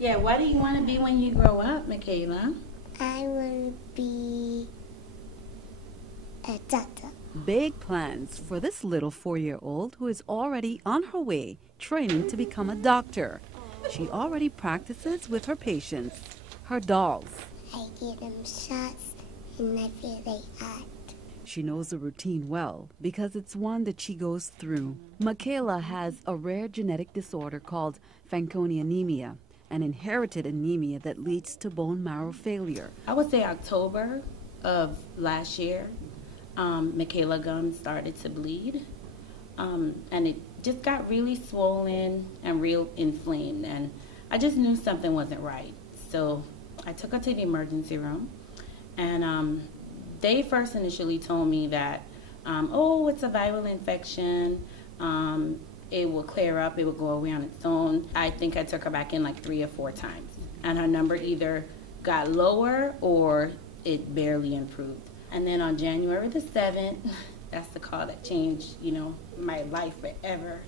Yeah, what do you want to be when you grow up, Makailah? I want to be a doctor. Big plans for this little 4-year-old who is already on her way training to become a doctor. She already practices with her patients, her dolls. I give them shots and I feel they act. She knows the routine well because it's one that she goes through. Makailah has a rare genetic disorder called Fanconi anemia, an inherited anemia that leads to bone marrow failure. I would say October of last year, Makailah gum started to bleed, and it just got really swollen and real inflamed, and I just knew something wasn't right. So I took her to the emergency room, and they first initially told me that, oh, it's a viral infection. It will clear up. It will go away on its own. I think I took her back in like 3 or 4 times, and her number either got lower or it barely improved. And then on January the 7th, that's the call that changed, my life forever.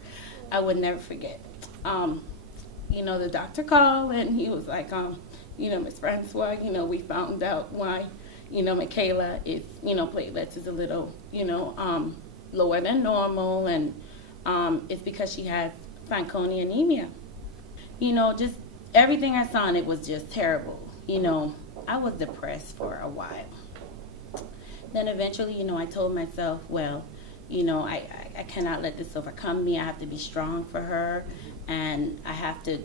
I would never forget. The doctor called and he was like, Miss Francois, we found out why, Makailah is, platelets is a little, lower than normal, and it's because she has Fanconi anemia. Just everything I saw in it was just terrible. I was depressed for a while. Then eventually, I told myself, well, I cannot let this overcome me. I have to be strong for her, and I have to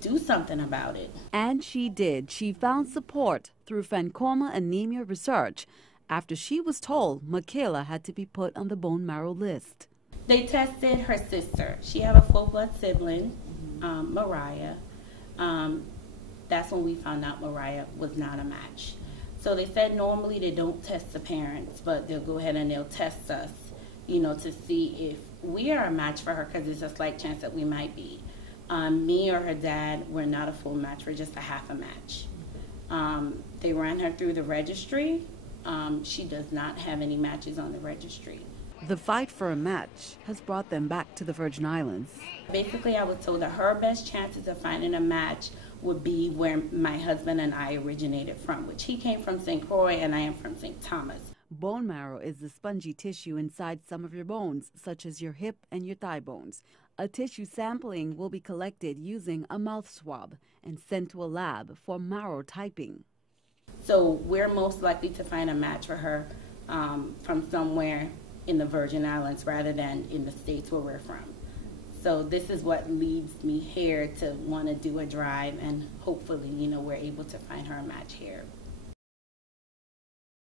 do something about it. And she did. She found support through Fanconi anemia research after she was told Makailah had to be put on the bone marrow list. They tested her sister. She had a full blood sibling, Mariah. That's when we found out Mariah was not a match. So they said normally they don't test the parents, but they'll go ahead and they'll test us, to see if we are a match for her, because there's a slight chance that we might be. Me or her dad, we're not a full match. We're just a half a match. They ran her through the registry. She does not have any matches on the registry. The fight for a match has brought them back to the Virgin Islands. Basically, I was told that her best chances of finding a match would be where my husband and I originated from, which he came from St. Croix and I am from St. Thomas. Bone marrow is the spongy tissue inside some of your bones, such as your hip and your thigh bones. A tissue sampling will be collected using a mouth swab and sent to a lab for marrow typing. So we're most likely to find a match for her from somewhere in the Virgin Islands rather than in the States where we're from. So this is what leads me here to want to do a drive, and hopefully, we're able to find her a match here.